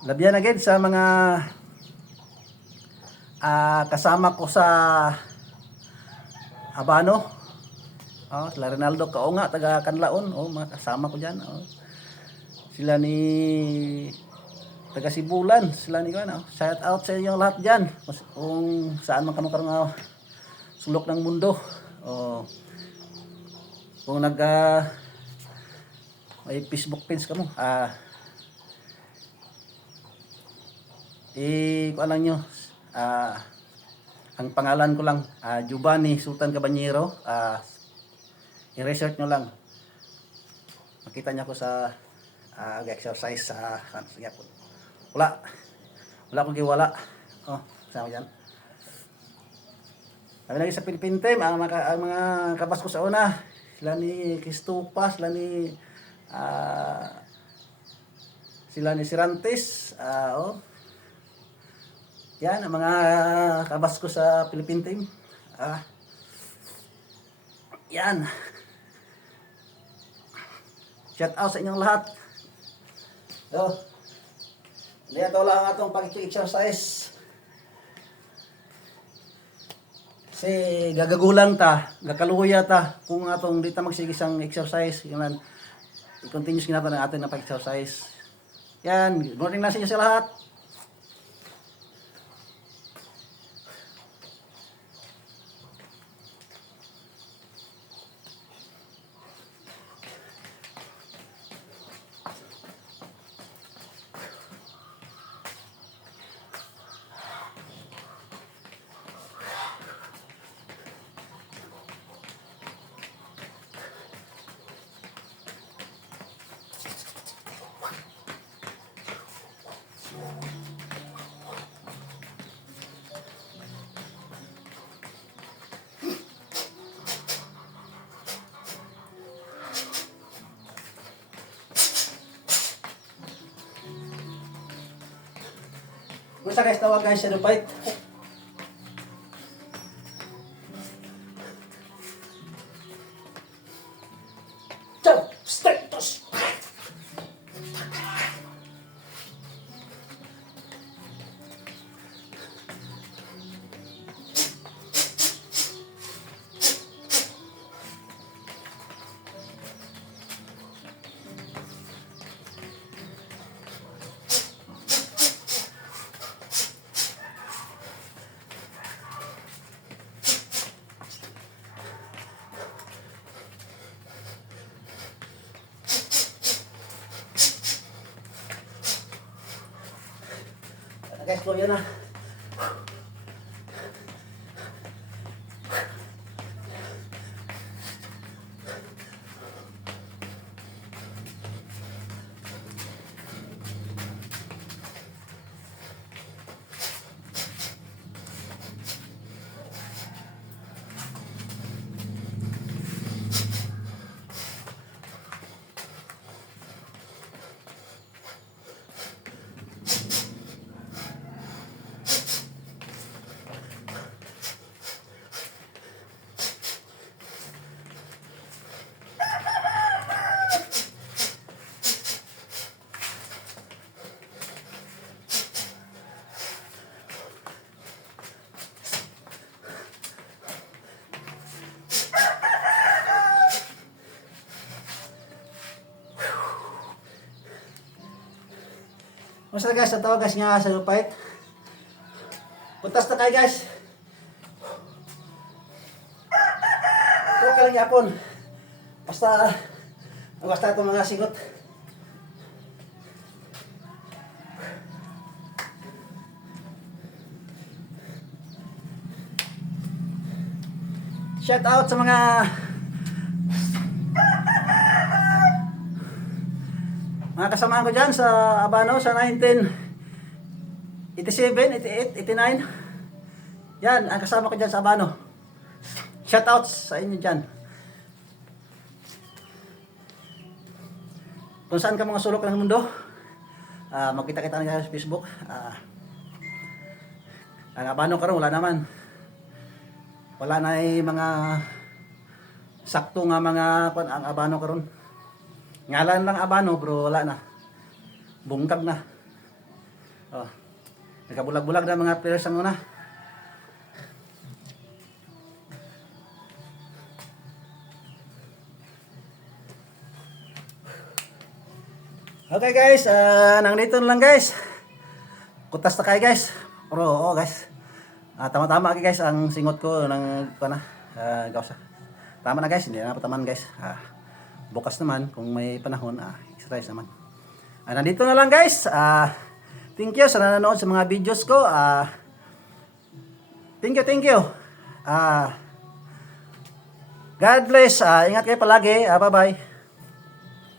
Labyan agad sa mga kasama ko sa Abano. Sila Ronaldo kao nga taga Kanlaon. Mga kasama ko diyan. Sila ni taga Sibulan, sila ni ano. Shout out sa inyo lahat diyan. Kung saan man kamo karong sulok ng mundo. Kung may Facebook page kamo, kung alam nyo, ang pangalan ko lang, Giovanni Sultan Cabanyero. I-research nyo lang. Makita niya ko sa exercise sa wala kong giwala. Sama dyan. Kami lagi sa Philippine Team, ang mga kabas ko sa una, sila ni Cristopas, sila ni Sirantes, yan ang mga kabas ko sa Philippine Team. Yan. Shout out sa inyong lahat. Ito lang ang atong pag-exercise. Kasi gagagulang ta, gakaluya ta kung atong dita magsigisang exercise, yan i-continuous kinata ng atin na pag-exercise. Yan, good morning na sa inyo sa lahat. Basta guys, tawag guys, shadow fight. Ciao, status. Guys, ko yun na. Basta guys, ang tawag guys nga sa lupait. Puntas na kayo guys. Huwag ka lang yapon. Basta itong mga sigot. Shout out sa mga kasamahan ko dyan sa Abano sa 1987, 88, 89. Yan, ang kasama ko dyan sa Abano. Shout out sa inyo dyan. Kung saan ka mga sulok ng mundo, magkita-kita na sa Facebook. Ang Abano karon wala naman. Wala na mga sakto nga mga ang Abano karon. Ngalan lang Abano bro, wala na. Bungkag na. Oh. Nakabulag-bulag na mga players ang una. Okay guys, nandito na lang guys. Kutas na kayo guys. Pero oo guys. Tama-tama guys ang singot ko ng gawsa. Tama na guys, hindi na pataman guys. Bukas naman kung may panahon, exercise naman. Nandito na lang guys. Thank you sa nanonood sa mga videos ko. Thank you. God bless. Ingat kayo palagi. Bye-bye.